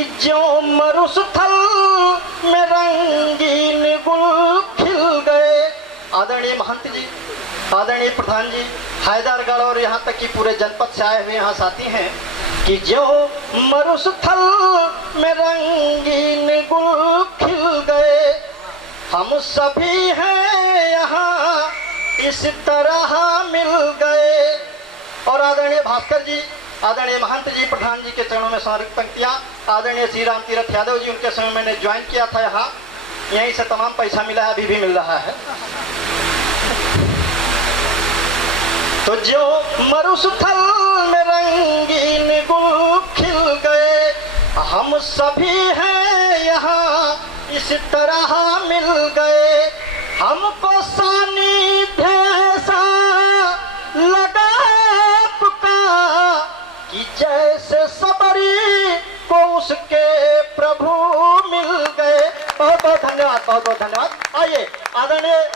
कि जो मरुस्थल में रंगीन गुल खिल गए। आदरणीय महंत जी, आदरणीय प्रधान जी, हैदरगढ़ और यहाँ तक कि पूरे जनपद से आए हुए यहाँ साथी हैं कि जो मरुस्थल में रंगीन गुल खिल गए, हम सभी हैं यहाँ इस तरह मिल गए। और आदरणीय भास्कर जी, आदरणीय महंत जी, प्रधान जी के चरणों में समर्पित पंक्तियाँ। आदरणीय श्री राम तीरथ यादव जी, उनके समय मैंने ज्वाइन किया था यहाँ, यहीं से तमाम पैसा मिला है, अभी भी मिल रहा है। तो जो मरुस्थल में रंगीन गुल खिल गए, हम सभी हैं यहाँ इस तरह मिल गए। हमको सानिध्य ऐसा लगा आपका कि जैसे सबरी को उसके प्रभु मिल गए। बहुत बहुत धन्यवाद, बहुत बहुत धन्यवाद। आइए आदरणीय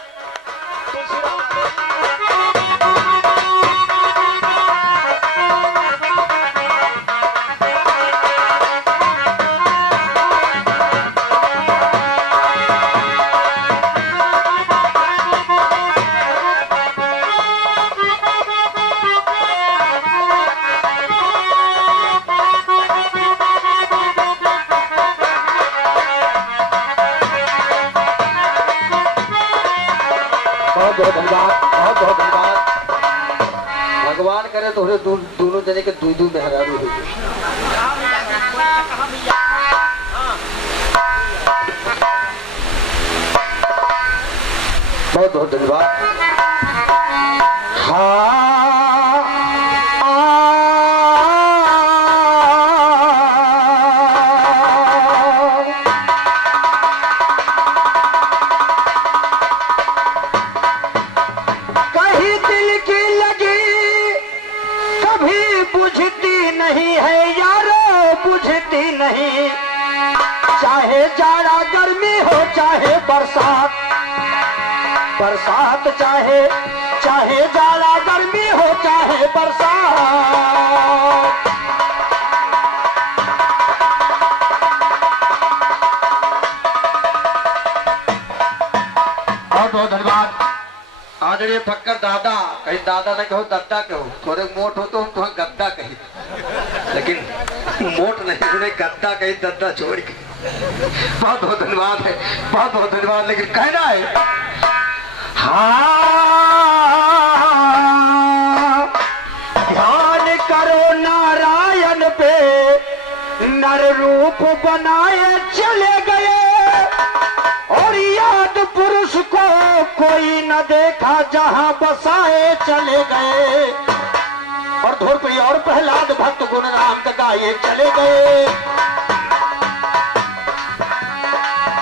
बहुत धन्यवाद, बहुत बहुत धन्यवाद। भगवान करे तो दोनों जने के दूध मेहरारू हो। बहुत बहुत धन्यवाद। नहीं, चाहे जाड़ा गर्मी हो चाहे बरसात, बरसात चाहे जाड़ा गर्मी हो चाहे बरसात। बहुत बहुत धन्यवाद। आदरणीय फक्कर दादा, कहीं दादा न कहो दद्दा कहो, थोड़े मोट हो तो हम तुम्हें गद्दा कही, लेकिन मोट नहीं, उन्हें गद्दा कही, दद्दा छोड़ के। बहुत बहुत धन्यवाद है, बहुत बहुत धन्यवाद। लेकिन कहना है हाँ, ध्यान करो नारायण पे, नर रूप बनाए चले गए, और याद पुरुष को कोई न देखा जहां बसाए चले गए। और धूर्परी और प्रहलाद भक्त गुण नाम गाए चले गए।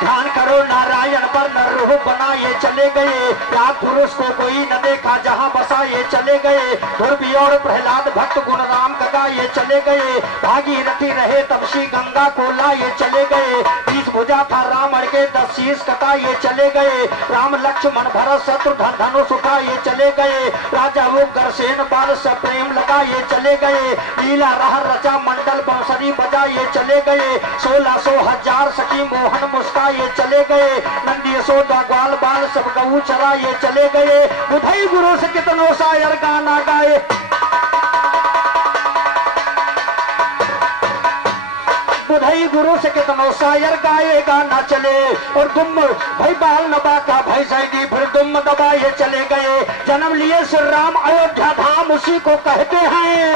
ध्यान करो नारायण पर नर रूप बनाए चले गए, याद पुरुष को कोई न देखा जहां बसाए चले गए। धूर्परी और प्रहलाद भक्त गुण राम गाए चले गए, भागीरथी रहे तब श्री गंगा को लाए चले गए। 20 भुजा था रावण के 10 शीश कटाए चले गए, राम लक्ष्मण भरत शत्रुघ्न धनुष उठाए चले गए। राजा उग्रसेन बाल से प्रेम लगाए चले गए, लीला रह रचा मंडल बांसुरी बजाए चले गए। 1600 हजार सखी मोहन मुस्काए चले गए, नंदी यशोदा ग्वाल बाल सब गऊ चराए चले गए। बुधई गुरु से कितनों शायर गाना गाए, बुधई गुरु से कितनों शायर गाए गाना चले। और दुम भाई बाल नबा का भाई सैदी फिर दुम दबाए चले गए। जन्म लिए श्री राम अयोध्या धाम उसी को कहते हैं,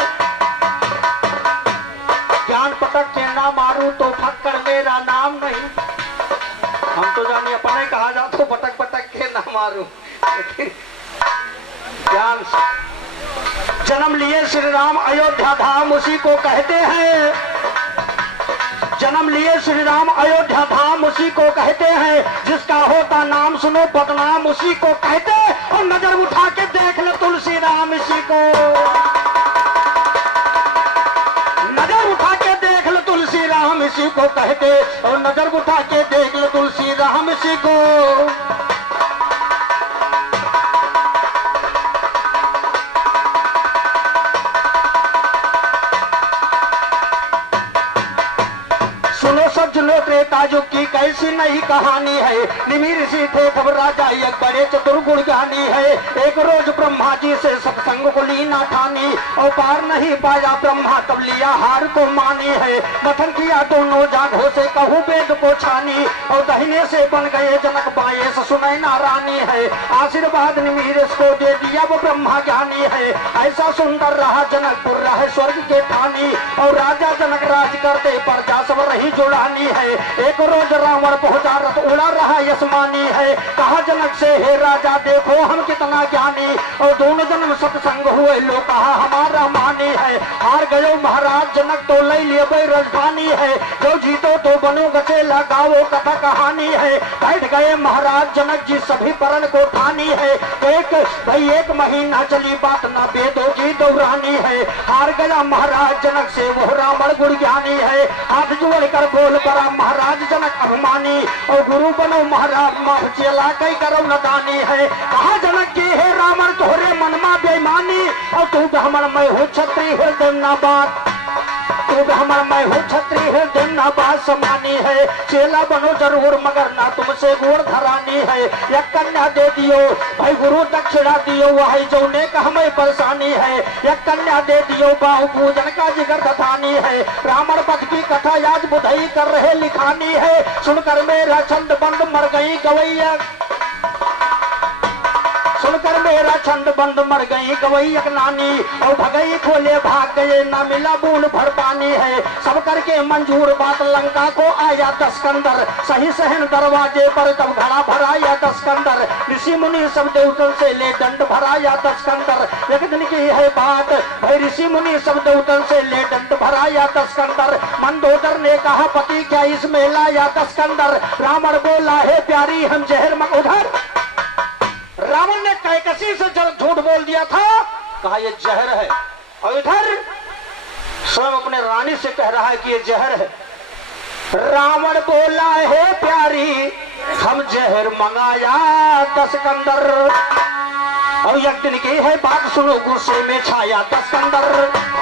ज्ञान पटक के ना मारू तो फक्कर मेरा नाम नहीं। हम तो जानिए अपने कहा जाता पटक पटक के ना मारू, लेकिन ज्ञान जन्म लिए श्री राम अयोध्या धाम उसी को कहते हैं, जन्म लिए श्री राम अयोध्या धाम उसी को कहते हैं। जिसका होता नाम सुनो बदनाम उसी को कहते, और नजर उठा के देख ले तुलसी राम इसी को, नजर उठा के देख ले तुलसी राम इसी को कहते, और नजर उठा के देख ले तुलसी राम इसी को। सुनो त्रेता युग की कैसी नई कहानी है। निमि ऋषि थे तब राजा एक बड़े चतुर गुण ज्ञानी है। एक रोज ब्रह्मा जी से सत्संग को लीना ठानी और पार नहीं पाया ब्रह्मा तब लिया हार को मानी है। मथन किया दोनों जागो से कहूँ वेद को छानी और दहिने से बन गए जनक बाएं से सुनैना रानी है। आशीर्वाद निमि ऋषि को दे दिया वो ब्रह्मा ज्ञानी है। ऐसा सुंदर रहा जनकपुर रहे स्वर्ग के ठानी और राजा जनक राज करते प्रजा सब रही जुड़ानी है। एक रोज रावण पहुंचा रथ उड़ा रहा यशमानी है। कहा जनक से हे राजा देखो हम कितना ज्ञानी और दोनों जन्म सत्संग हुए लो कहा हमारा मानी है। हार गयो महाराज जनक तो ले लिए राजधानी है। जो जीतो तो बनो गचेला गाओ कथा कहानी है। बैठ गए महाराज जनक जी सभी परण को ठानी है। एक महीना चली बात ना वेदों की दौरानी है। हार गया महाराज जनक से वो रावण गुण ज्ञानी है। हाथ जोड़ कर बोल पड़ा महाराज जनक अभिमानी और गुरु बनो महाराज माफ चला कई करो नदानी है। कहा जनक की है रावण तोहरे मनमा बेईमानी और तू ब्राह्मण मैं हूँ क्षत्रिय हृदय ना बात तू ब्राह्मण मैं हूँ क्षत्रिय हृदय ना बात समानी है। चेला बनो जरूर मगर ना तुमसे गोड़ धरानी है। या कन्या दे दियो भाई गुरु दक्षिणा दियो वही जो ने कहा मैं परेशानी है। या कन्या दे दियो बाहु पूजन का जिगर दथानी है। रावण पद की कथा आज बुधई कर रहे लिखानी है। सुनकर मेरा छंद बंद मर गई गवैया सुनकर मेरा छंद बंद मर गई गवैया नानी और भगई खोले भाग गए ना मिला बूंद भर पानी है। सब करके मंजूर बात लंका को आया दस्कंदर सही सहन दरवाजे पर तब घड़ा भराया दस्कंदर ऋषि मुनि सब देवतन से ले दंड भराया दस्कंदर। एक दिन की है बात भाई ऋषि मुनि सब देवतन से ले दंड भराया दस्कंदर। मंदोदर ने कहा पति क्या इसमें लाया दस्कंदर। रावण बोला है प्यारी हम जहर में उधर रावण ने कैकसी से झूठ बोल दिया था कहा ये जहर है और इधर स्वयं अपने रानी से कह रहा है कि ये जहर है। रावण बोला है प्यारी हम जहर मंगाया दस्कंदर और एक दिन की है बात सुनो गुस्से में छाया दस्कंदर।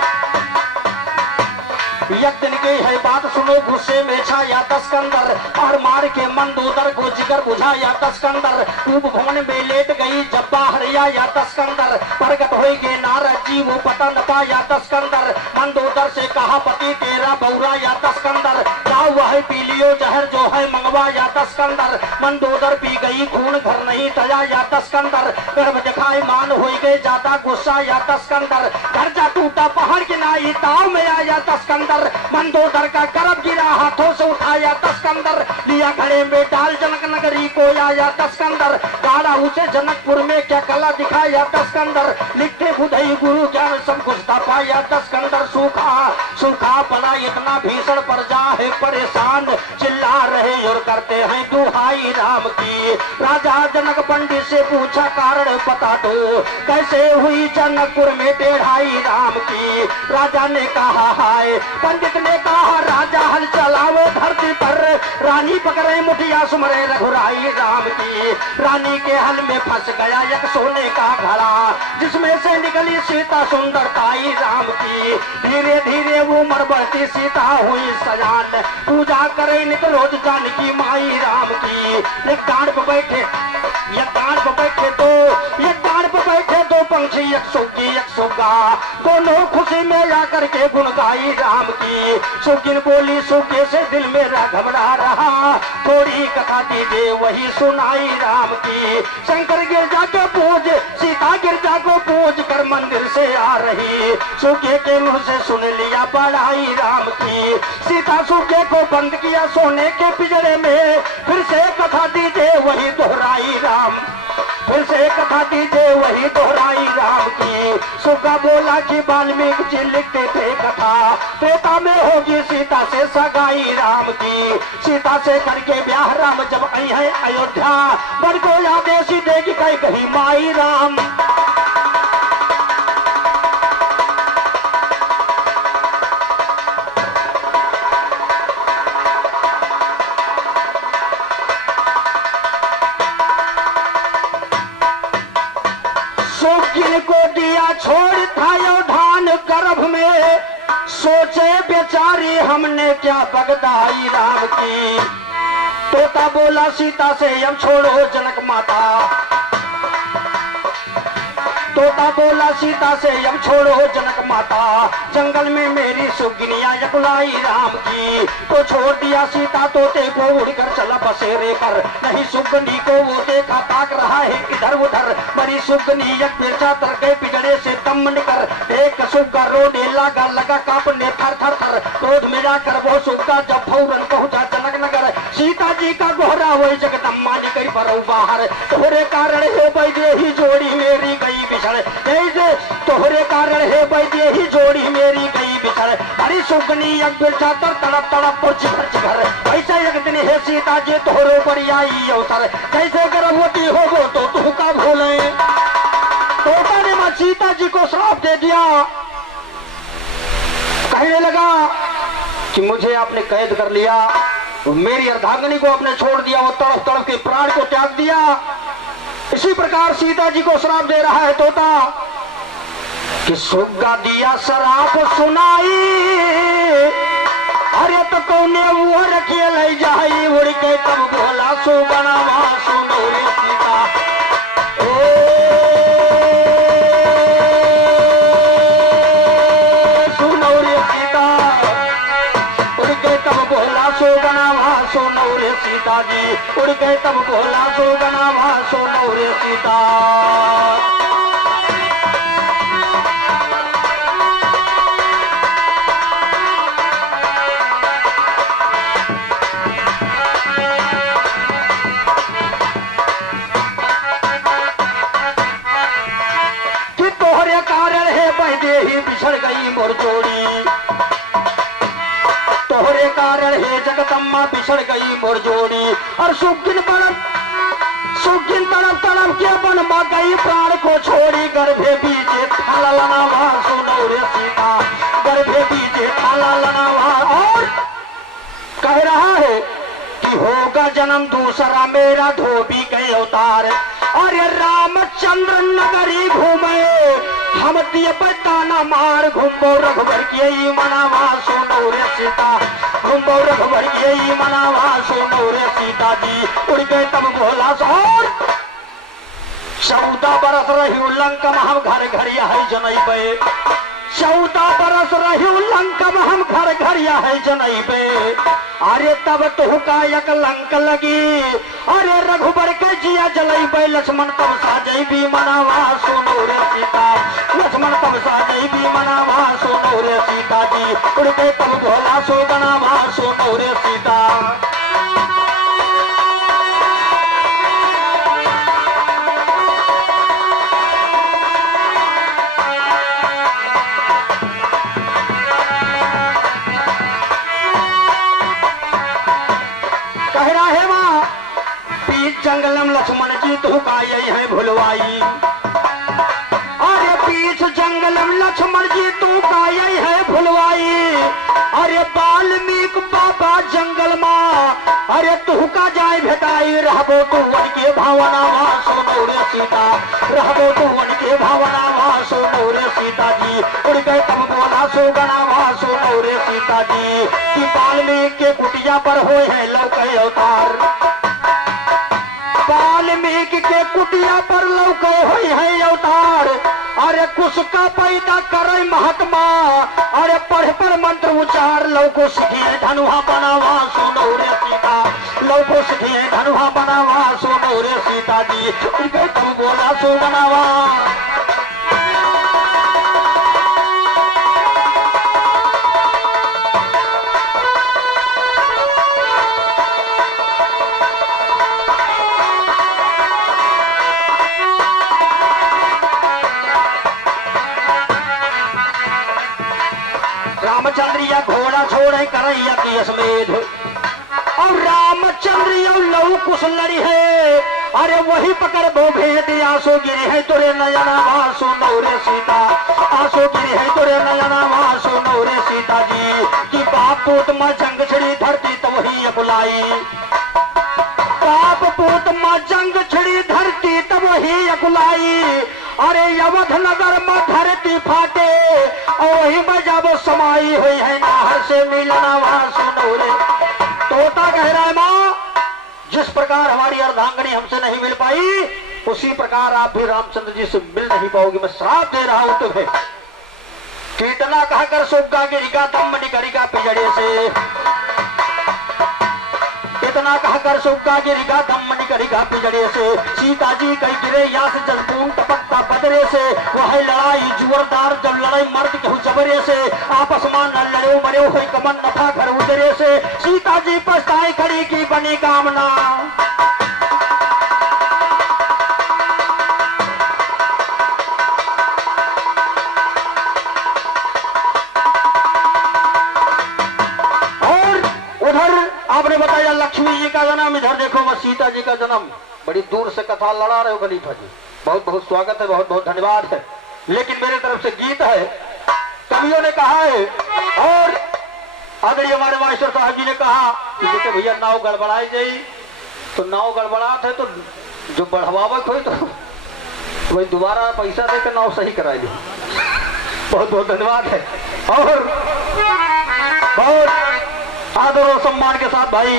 एक दिन की है बात सुनो गुस्से में छाया दस्कंदर और मार के मंदोदर को जिगर बुझाया दस्कंदर। खूब भवन में लेट गई जब बाहर आया दस्कंदर प्रगट होएगे नारद जी वो पता न पाया दस्कंदर। मंदोदर से कहा पति तेरा बौराया दस्कंदर जाओ वह पी लियो जहर जो है मंगवाया दस्कंदर। मंदोदर पी गई खून घर नहीं तजाया दस्कंदर। गर्भ दिखाए मान हो गए ज्यादा गुस्सा या दस्कंदर। घर जा टूटा पहाड़ किनाई ताव में आया दस्कंदर। मंदोदर का गर्भ गिरा हाथों से उठाया दस्कंदर। लिया घड़े में डाल जनक नगरी को आया दस्कंदर। गाड़ा उसे जनकपुर में क्या कला दिखाया दस्कंदर। लिखते बुधई गुरु ज्ञान सब कुछ पाया दस्कंदर। सूखा सूखा पना इतना भीषण प्रजा है परेशान चिल्ला रहे और करते हैं दुहाई राम की। राजा जनक पंडित से पूछा कारण बता दो कैसे हुई जनकपुर में टेढ़ाई राम की। राजा ने कहा हाय पंडित ने कहा राजा हल चलाओ धरती पर रानी पकड़े मुठिया सुमरे रघुराई राम की। रानी के हल में फंस गया एक सोने का घड़ा जिसमें से निकली सीता सुंदरताई राम की। धीरे धीरे उम्र बढ़ती सीता हुई सजान पूजा करे नित रोज जानकी माई राम की। एक डांड पर बैठे दो पंछी एक सुग्गी एक सुग्गा दोनों खुशी में आकर के गुण गाई राम की। सुगिन बोली सुगे से दिल मेरा घबरा रहा थोड़ी कथा दीजिए वही सुनाई राम की। शंकर गिरजा के पूज सीता गिरजा को पूज कर मंदिर से आ रही सुगे के मुंह से सुन लिया बड़ाई राम की। सीता सुगे को बंद किया सोने के पिंजरे में फिर से कथा दीजिए वही दोहराई राम फिर से कथा दीजिए वही दोहराई राम की। सुगा बोला कि वाल्मीकि जी लिखते थे कथा त्रेता में होगी सीता से सगाई राम की। सीता से करके ब्याह राम जब आई है अयोध्या पर को आदेश देगी कहीं माई राम। को दिया छोड़ था धान गर्भ में सोचे बेचारी करी हमने क्या बगदाई राम की। तोता बोला सीता से अब छोड़ो जनक माता, तोता बोला सीता से अब छोड़ो जनक माता, जंगल में मेरी सुगनिया यकुलाई राम की। तो छोड़ दिया सीता तोते को उड़कर चला बसेरे पर, नहीं सुगनी को वो देखा ताक रहा है इधर उधर। बड़ी सुगनी एक बिरसा तर गए बिगड़े से दम निकर, एक सुग्गा रोने लगा कांपने थर थर थर। क्रोध में जाकर वो सुग्गा जब फौरन पहुंचा जनक नगर, सीता जी का गोहरा वही जगदम्मा निकली बरऊ बाहर। तोहरे कारण है बैदे ही जोड़ी मेरी गई बिछड़, जैसे तोहरे कारण है बैदे ही जोड़ी मेरी गई बिछड़। हरी सुगनी एक बिरसा तर तड़प तड़प पर चिखर चिखर, ऐसा एक दिन है सीता जी तोहरो पर आई अवसर। कैसे गर्भवती हो वो तो तू का भूले। तोता ने मां सीता जी को श्राप दे दिया, कहने लगा कि मुझे आपने कैद कर लिया, मेरी अर्धांगिनी को आपने छोड़ दिया, वो तड़प तड़प के प्राण को त्याग दिया। इसी प्रकार सीता जी को श्राप दे रहा है तोता कि सुग्गा दिया शराप सुनाई, अरे तो कौने वो रखिए ले जाई। उड़ के तब बोला सुगना वहां सुनो रे सीता, सुनो रे सीता। उड़ के तब बोला सुगना वहां सुनो रे सीता जी, उड़ के तब बोला सुगना वहां सुनो रे सीता। बिछड़ गई मोर जोड़ी, तोहरे कारण हे जगदम्मा बिछड़ गई मोर जोड़ी। और सुगिन तड़प तड़प के बन मा गई प्राण को छोड़ी। गर्भे बीजे थाला लना वहां सुनो रे सीता, गर्भे बीजे थाला लना वहां। और कह रहा है कि होगा जन्म दूसरा मेरा धोबी गए अवतार। अरे रामचंद्र नगरी घूमे हम दिए बताना मार, घुम्बो रघुबर की मनावा सुनो रे सीता, घुम्बो रघुबर की मनावा सुनो रे सीता जी। उड़ गए तब भोला और 14 बरस रही लंका हम घर घर है जनैबे, 14 बरस रही लंका हम घर घर है जनैबे। अरे तब तुहका एक लंक लगी, अरे रघुबर के जिया जलैबे। लक्ष्मण तब साजई भी मनावा सुनो रे सीता, लक्ष्मण तब साजई भी मनावा सुनो रे सीता जी। उड़ के तब भोला सुगना वहां सुनो रे सीता। जंगलम लक्ष्मण जी तू का यही है भुलवाई, अरे पीछ जंगलम लक्ष्मण जी तू का यही है भुलवाई। अरे वाल्मीकि बाबा जंगल माँ, अरे तू का जाय भेटाई। रहबो तू वन के भावना वहां सुनो रे सीता, रहबो तू वन के भावना वहां सुनो रे सीता जी। उड़ गए तब बोला सुगना वहां सुनो रे सीता जी। कि वाल्मीकि के कुटिया पर होए है लौके अवतार, वाल्मीकि के कुटिया पर लौके हुई है अवतार। अरे कुसका पैदा करे महात्मा, अरे पढ़ पर मंत्र उच्चार। लौको सीखिए धनुहा बनावा सुनो रे सीता, लौको सीखिए धनुहा बनावा सुनो रे सीता जी। उनके तुम बोला सो बनावा। रामचंद्रिया घोड़ा छोड़े करैया की असमेध, और रामचंद्र लहू कुछ लड़ी है। अरे वही पकड़ बो भेद आंसू गिरी है तुरे नयना वहां सुनो रे सीता, आंसू गिरी है तुरे नयना वहां सुनो रे सीता जी। कि बाप पूत मां जंग छिड़ी धरती तो वही बुलाई, बाप पूत मां जंग छिड़ी धरती तब ही अकुलाई, अरे अवध नगर में धरती फाटे, और वही में जब समाई हुई है नाहर से मिलना वहां सुनो रे। तोता कह रहा है माँ, जिस प्रकार हमारी अर्धांगनी हमसे नहीं मिल पाई, उसी प्रकार आप भी रामचंद्र जी से मिल नहीं पाओगे। मैं श्राप दे रहा हूं तुम्हें। कीर्तना कहकर सुग्गा गिरिगा तम निकरिगा पिजड़े से, इतना कहकर सुग्गा गिरिगा दम निकरिगा पिजड़े से। सीता जी कई गिरे यास जलपून टपकता बदरे से, वह लड़ाई जोरदार जब लड़ाई मर्द के जबरे से, आपस में न लड़े मरे हुए कमन न था घर उतरे से। सीता जी पछताई खड़ी की बनी कामना, आपने बताया लक्ष्मी जी का जन्म, इधर देखो मैं सीता जी का जन्म। बड़ी दूर से कथा लड़ा रहे हो खलीफा जी, बहुत बहुत स्वागत है, बहुत बहुत धन्यवाद है। लेकिन मेरे तरफ से गीत है, कवियों ने कहा है, और आदरणीय हमारे मास्टर साहब जी ने कहा कि भैया नाव गड़बड़ाई जाई, तो नाव गड़बड़ात है तो जो बढ़वावक हो तो वही दोबारा पैसा देकर नाव सही करा ली। बहुत बहुत धन्यवाद है। और बहुत आदर और सम्मान के साथ भाई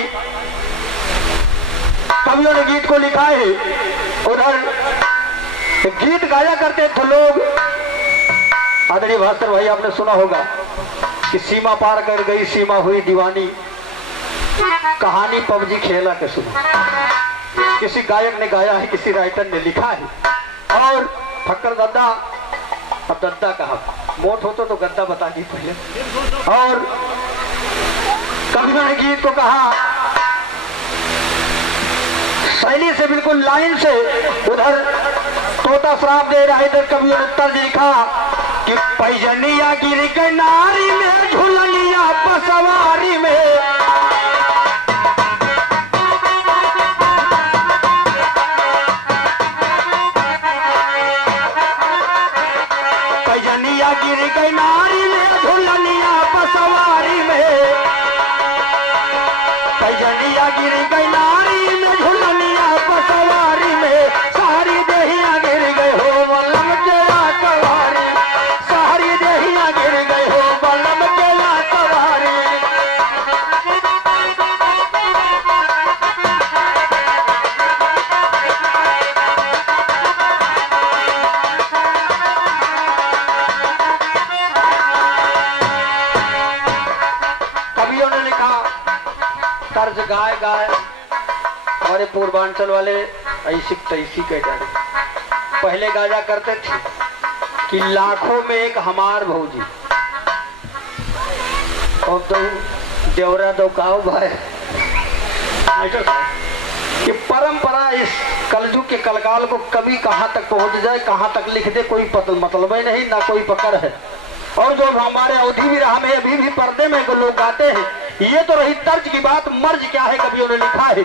कवियों ने गीत को लिखा है। उधर गीत गाया करते थे लोग, आदरणीय भास्कर भाई आपने सुना होगा कि सीमा पार कर गई सीमा हुई दीवानी, कहानी पबजी खेला के सुना। किसी गायक ने गाया है, किसी राइटर ने लिखा है। और फक्कर दद्दा, अब दद्दा कहा, मोट हो तो गद्दा बता दी पहले। और कवियों ने गीत को कहा शैली से, बिल्कुल लाइन से। उधर तोता श्राप दे रहा है, इधर कवियों ने उत्तर लिखा कि पैजनिया गिर गई नारी में, झुलनिया पसवारी में, पैजनिया गिर गई नारी में, झुलनिया पसवारी में, पैजनिया गिर गई नारी में, झुलनिया पसवारी में, सारी देहिया गिर गई हो बलम के कवारी, सारी देहिया गिर गई हो बलम के कवारी। कवियों ने लिखा तर्ज गाय गाय, हमारे पूर्वांचल वाले ऐसी तैसी कह जाने पहले गाया करते थे कि लाखों में एक हमार भौजी, और दो देवरा दो काऊ भाई। ये परंपरा इस कलयुग के कलकाल को कभी कहां तक पहुंच जाए, कहां तक लिख दे, कोई मतलब ही नहीं, ना कोई पकड़ है। और जो हमारे अवधि भी रहा में अभी भी पर्दे में लोग गाते हैं, ये तो रही तर्ज की बात। मर्ज क्या है कवियों ने लिखा है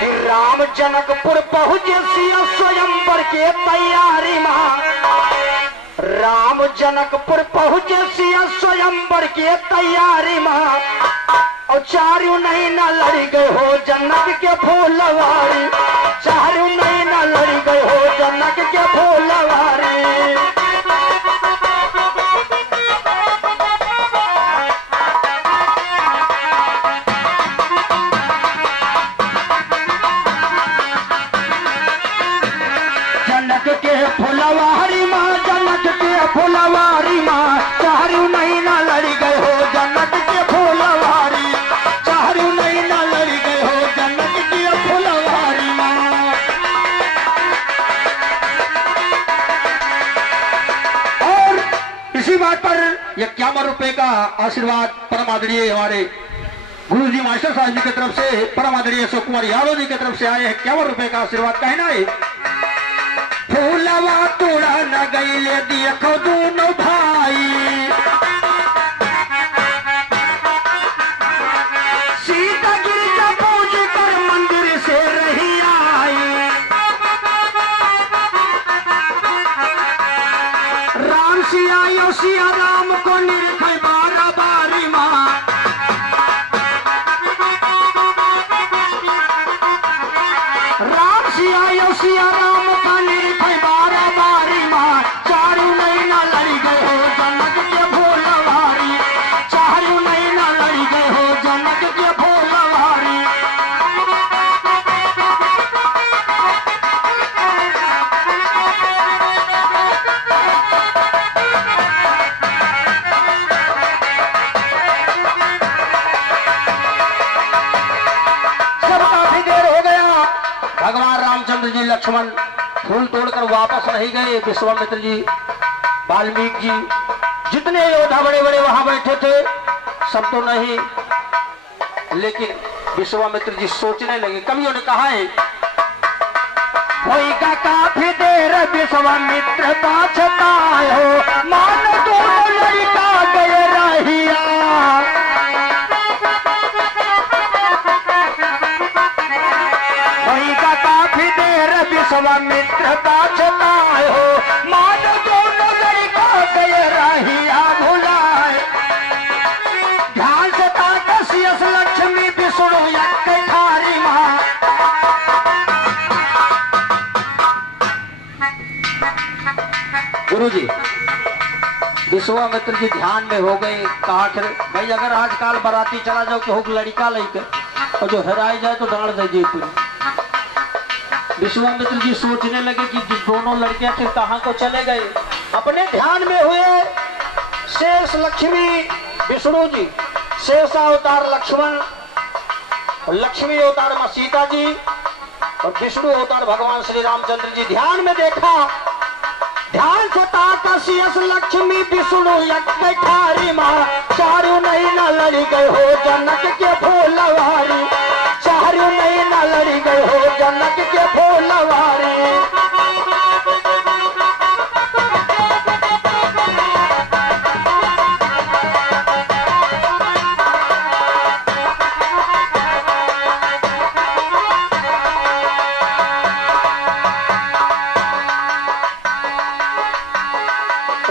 कि राम जनकपुर पहुंचे सिया स्वयंवर के तैयारी में, राम जनकपुर पहुंचे सिया स्वयंवर के तैयारी में, और चारू नहीं न लड़ी गए हो जनक के फूलवारी, चारू नहीं न लड़ी गए हो जनक के फूलवारी। फुलवारी माँ, जनक के फुलवारी माँ, चारू नहीं ना लड़ी गए हो जनक के फुलवारी, चारू नहीं ना लड़ी गए हो जनक के फुलवारी माँ। और इसी बात पर 51 रुपए का आशीर्वाद परम आदरणीय हमारे गुरु जी मास्टर साहब जी की तरफ से, परम आदरणीय अशोक कुमार यादव जी की तरफ से आए हैं 51 रुपए का आशीर्वाद। कहना है फूलवा तोड़ा न गईले देखो दोनों भाई, सीता गिरजा पूज कर मंदिर से रही आई, राम सिया यो सिया राम को निरखे बारा बारी माँ, राम सिया यो सिया राम रामचंद्र जी लक्ष्मण फूल तोड़कर वापस नहीं गए। विश्वामित्र जी, वाल्मीकि जी, जितने योद्धा बड़े बड़े वहां बैठे थे सब तो नहीं, लेकिन विश्वामित्र जी सोचने लगे। कवियों ने कहा है, होएगा काफी देर विश्वामित्र पाछताए हो, मान दोनों लड़का गए रहिया। होएगा काफी देर विश्वामित्र पाछताए हो, मान दोनों लड़का गए रहिया भुलाए। ध्यान से ताकसियस लक्ष्मी विष्णु यज्ञ ठारी माँ। गुरुजी, विश्वामित्र जी ध्यान में हो गए। कहा भाई अगर आजकल बाराती चला जाओ कि हो लड़का लेकर और जो हराए जाए तो डांट दीजिए पूरी। विश्वामित्र जी सोचने लगे कि दोनों लड़कियां फिर कहाँ को चले गए। अपने ध्यान में हुए शेष लक्ष्मी विष्णु जी, शेष अवतार लक्ष्मण, लक्ष्मी अवतार मां सीता जी और विष्णु अवतार भगवान श्री रामचंद्र जी। ध्यान में देखा, ध्यान से ताकसियस लक्ष्मी विष्णु यज्ञ ठारी माँ। चारू नहीं न लड़ी गए हो जनक के फूलवारी, चारू नहीं न लड़ी गए हो जनक के फूलवारी।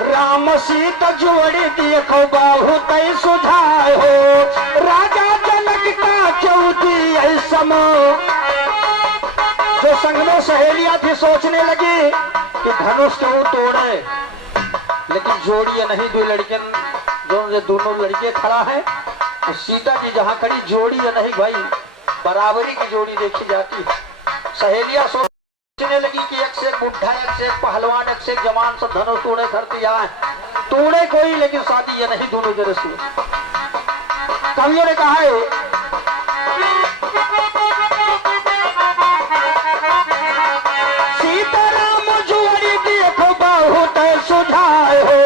राम सीता जोड़ी देखो बाहु तय सुझाए हो, राजा जनक का चौथी ऐसम। जो संग में सहेलियां थी सोचने लगी कि धनुष क्यों तोड़े, लेकिन जोड़ी नहीं, दो लड़कियां, दोनों लड़के खड़ा है तो सीता जी जहां खड़ी जोड़ी या नहीं भाई, बराबरी की जोड़ी देखी जाती है। सहेलियां सोचने लगी कि एक से एक बुढ़ा, एक से एक पहलवान, एक से एक जवान, सब धनुष तोड़े धरती आए, तोड़े कोई लेकिन शादी ये नहीं, दोनों जगह से। कवियों ने कहा है, सीताराम जोड़ी देखो बहुत सुझाए हो,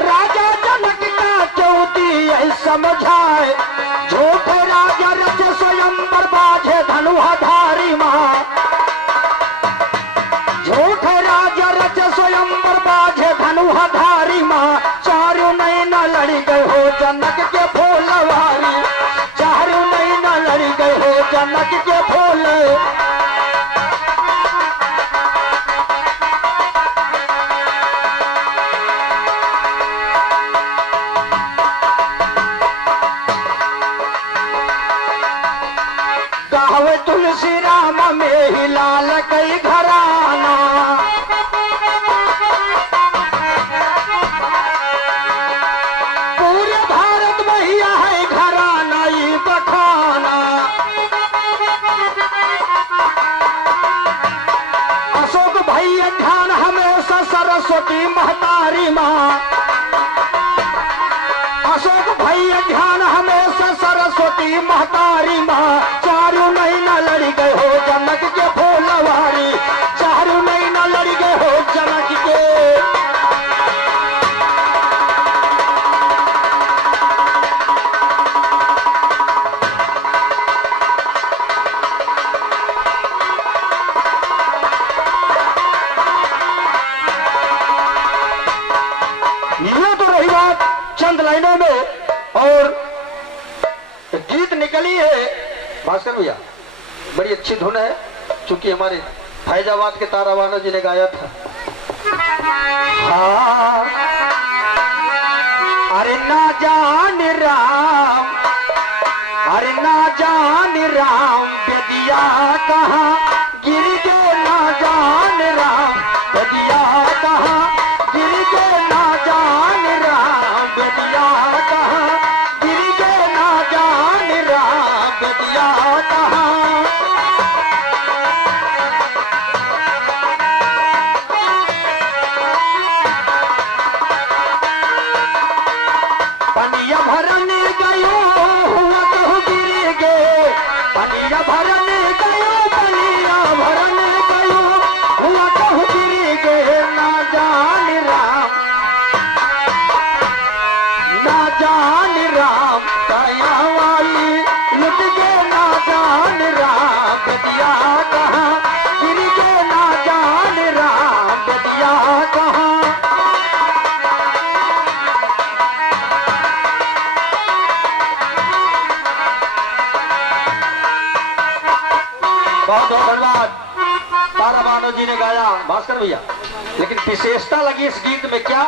राजा जनक का चौथी समझाए। झूठे राजा रच स्वयंवर बाझे धनुधारी माँ, झूठे राजा रच स्वयंवर बाझे धनुधारी माँ। चारू नहीं न लड़ी गए हो जनक के फूलवारी, चारू नहीं न लड़ी गए हो जनक के फूल। गावे तुलसी राम में ही लाल कई घराना, पूरे भारत में ही है घराना ये बखाना। अशोक भैया ध्यान हमेशा सरस्वती महतारी माँ, अशोक भैया ध्यान हमेशा सरस्वती महतारी माँ। चारू नहीं न लड़ी गए हो जनक के फूलवारी, चारू नहीं न लड़ी गए हो जनक के। ये तो रही बात चंद लाइनों में, और गीत निकली है भास्कर भैया, बड़ी अच्छी धुन है, क्योंकि हमारे फैजाबाद के ताराबानो जी ने गाया था। हाँ, अरे ना जान राम, अरे ना जान राम बेदिया कहाँ गिर गए, ना जान राम बेदिया कहाँ गिर गए, ना जान राम बेदिया कहाँ गिर गए, ना जान राम बेदिया कहाँ। पनिया भरने गयो हुआ तो गिर गए, पनिया भरने गयो, पनिया भरने गयो बहुत बहुत धन्यवाद तारा बानो जी ने गाया, भास्कर भैया। लेकिन विशेषता लगी इस गीत में क्या,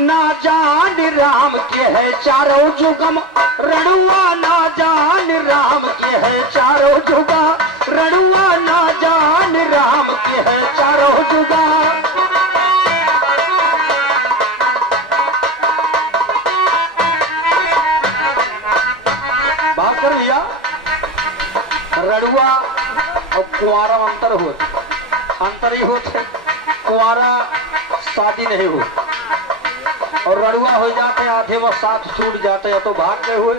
ना जान राम के है चारों जुगम रणुआ, ना जान राम के है चारों जुगा रणुआ, ना जान राम के है चारों जुगा। भास्कर भैया, रड़ुआ और कुआरा अंतर ही होते। कुआरा शादी नहीं हो और रड़ुआ हो जाते, आधे वो साथ छूट जाते या तो भाग गए हुए।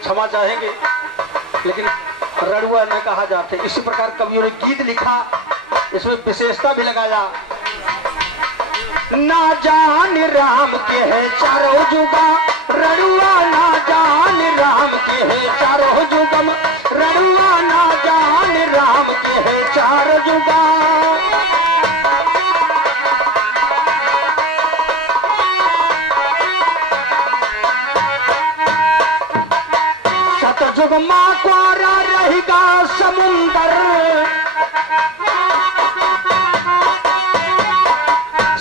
क्षमा चाहेंगे लेकिन रड़ुआ न कहा जाते। इसी प्रकार कवियों ने गीत लिखा, इसमें विशेषता भी लगाया, ना जान राम के है चारों जुगा रड़ुआ, ना जान राम के है चारों जुगम रड़ुआ, ना जान राम के है चार जुगा। सतजुग माँ क्वारा रहेगा समुंदर,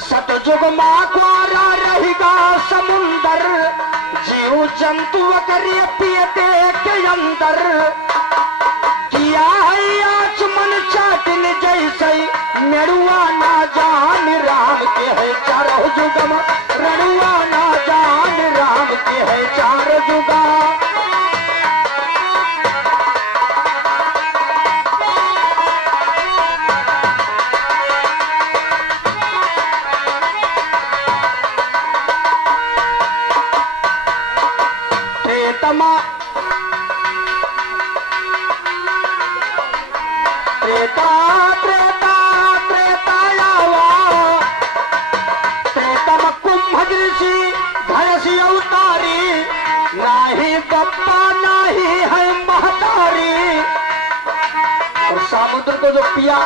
सतजुग माँ क्वारा रहेगा समुंदर, जीव जंतु करिए पियते के अंदर, किया है आचमन चाटिन जैसे नड़ुआ, ना जान राम के है चारों जुगम रड़ुआ, ना जान राम के है चार जुगा। त्रेता त्रेता त्रेतायावा त्रेतम कुंभ ऋषि धयसी अवतारी, नाही बप्पा नाही है महतारी। और समुद्र को जो पिया,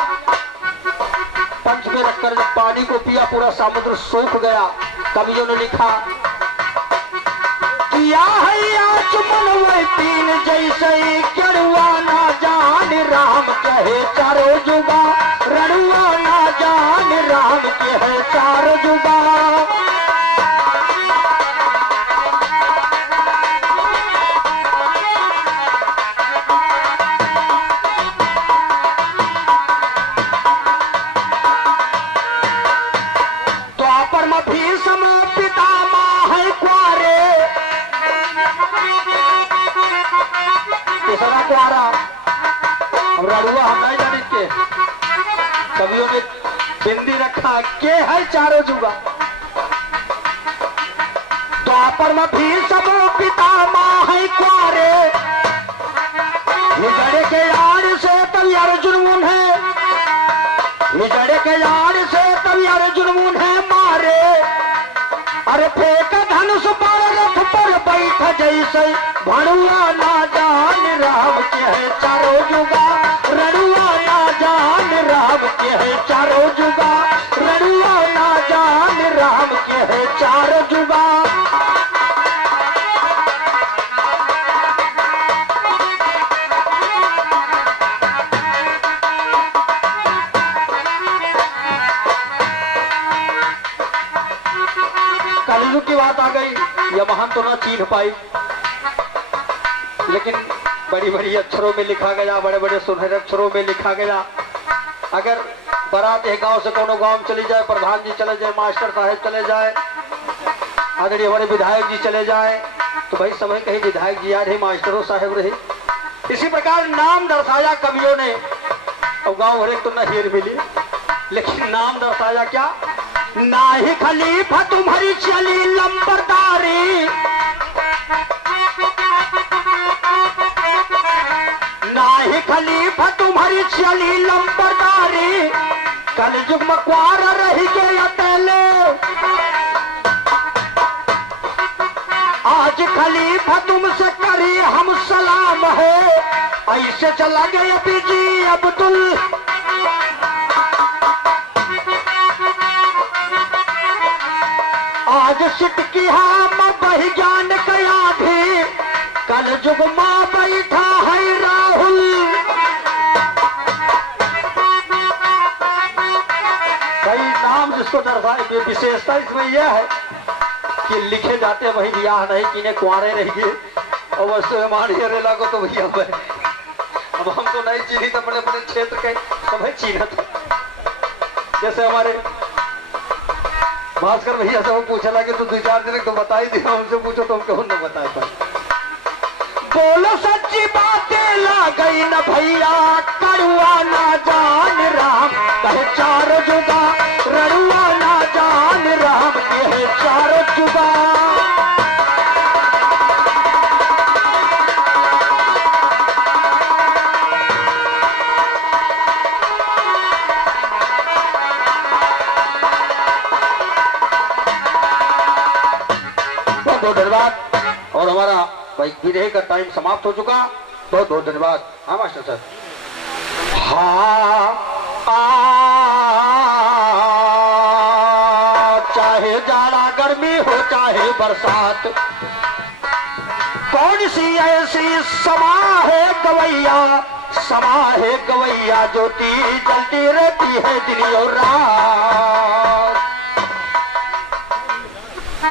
पंच में रखकर जब पानी को पिया पूरा समुद्र सूख गया। कवियों ने लिखा, किया है आचमन वही तीन जैसे करुआ, ना जान राम कहे चारों जुगा रणुआ, ना जान राम के है चार जुगा। द्वापर में भीष्म पितामह है क्वारे, तीसरा क्वारा रड़ुआ हम नहीं जाने के। कवियों ने बिंदी रखा के है चारों जुगा। द्वापर में भीष्म पितामह है क्वारे, हिजड़े के यार से तभी अर्जुन है, हिजड़े के यार से तभी अर्जुन है मारे। अरे फेंक धनुष पर रथ पर बैठ जैसे भड़ुआ, ना जान राम के है चारों जुगा रड़ुआ, ना जान राम के है चारों जुगा रड़ुआ, ना जान राम के है चार जुगा। कलयुग की बात आ गई, यह महान तो ना चीन पाई, लेकिन बड़ी बड़ी अक्षरों में लिखा गया, बड़े बड़े सुनहरे अक्षरों में लिखा गया। अगर बारात एक गांव से कोनो गांव में चली जाए, प्रधान जी चले जाए, मास्टर साहब चले जाए, आदरणीय हमारे विधायक जी चले जाए, तो भाई समय कहीं विधायक जी याद है, मास्टरों साहब रहे। इसी प्रकार नाम दर्शाया कवियों ने। अब गाँव भरे तो न हीर मिली, लेकिन नाम दर्शाया क्या, ना ही खलीफा तुम्हारी चली लंबरदारी, ना ही खलीफा तुम्हारी चली लंबरदारी, कलयुग में क्वारा रही गए अकेले, आज खलीफा तुमसे करी हम सलाम है, ऐसे चला गए पीजी अब्दुल। आज सिटकी हम बही ज्ञान कया भी कल जुग माँ बैठा है राहुल। कई नाम जिसको दर्शाए विशेषता इसमें यह है कि लिखे जाते वही ब्याह नहीं कि इन्हें कुआरे रहिए और वस्तु मानिए रेला को तो भैया अब हम तो नहीं चीनी तो अपने अपने क्षेत्र के तो भाई चीना था। जैसे हमारे भास्कर भैया से वो पूछा कि तू 2-4 दिन तो बता ही दिया, उनसे पूछो तो हम क्यों न बता पाए। बोलो सच्ची बातें ला गई न भैया कड़ुआ ना जान राम कहे चारों जुगा रड़ुआ ना जान राम कहे चारों जुगा। बहुत धन्यवाद और हमारा भाई विदेह का टाइम समाप्त हो चुका। बहुत बहुत धन्यवाद। हाँ मास्टर सर। हाँ चाहे जाड़ा गर्मी हो चाहे बरसात कौन सी ऐसी समा है गवैया ज्योति जलती रहती है दिन और रात।